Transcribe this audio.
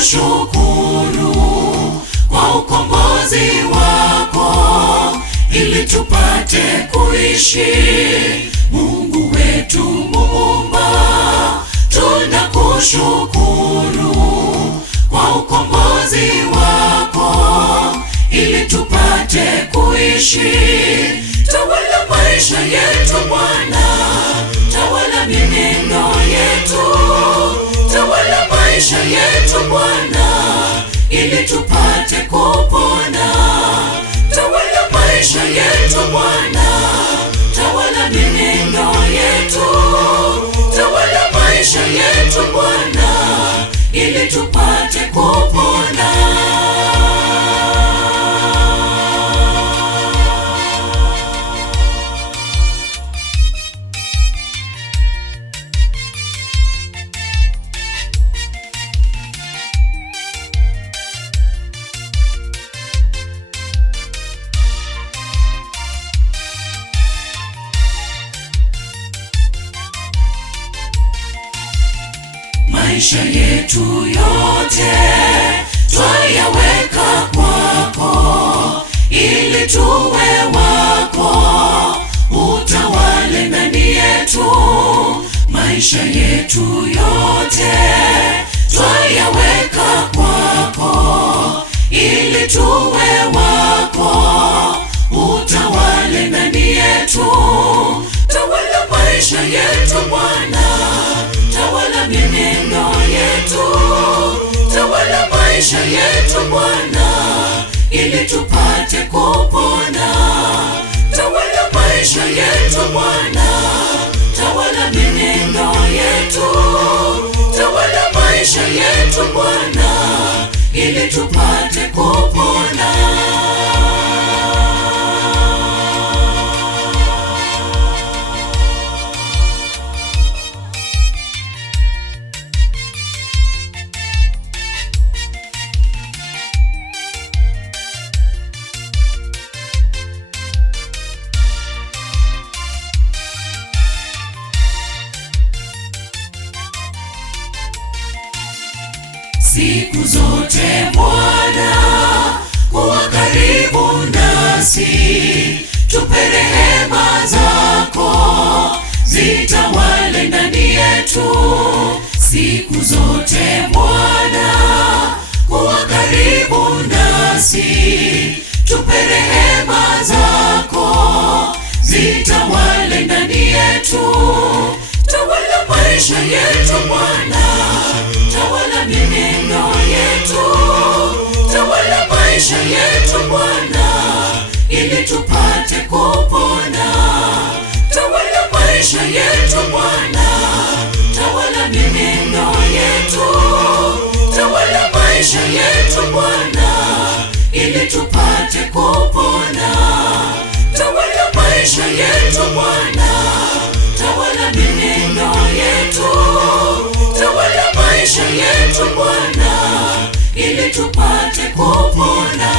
tunakushukuru kwa ukombozi wako, ili tupate kuishi. Mungu wetu Muumba, tunakushukuru kwa ukombozi wako, ili tupate kuishi. Tawala maisha yetu Bwana, tawala mienendo yetu, tawala maisha yetu Bwana, ili tupate kupona. Tawala maisha yetu Bwana, tawala mienendo yetu, tawala maisha yetu Bwana, ili tupate kupona. Maisha yetu yote twayaweka kwako, ili tuwe wako, utawale ndani yetu. Maisha yetu yote twayaweka kwako, ili tuwe wako, utawale ndani yetu. Tawala maisha yetu Bwana, tawala mienendo yetu, tawala maisha yetu Bwana, ili tupate kupona. Tawala maisha yetu Bwana, tawala mienendo yetu, tawala maisha yetu Bwana, ili tupate kupona. Siku zote Bwana, kuwa karibu nasi, tupe rehema zako, zitawale ndani yetu. Siku zote Bwana, kuwa karibu nasi, tupe rehema zako, zitawale ndani yetu. Tawala maisha yetu Bwana, tawala mienendo yetu, tawala maisha yetu Bwana, ili tupate kupona. Tawala maisha yetu Bwana, tawala mienendo yetu, tawala maisha yetu Bwana, ili tupate kupona. Tawala maisha yetu Bwana, tawala mienendo yetu, tawala maisha yetu Bwana, ili tupate kupona.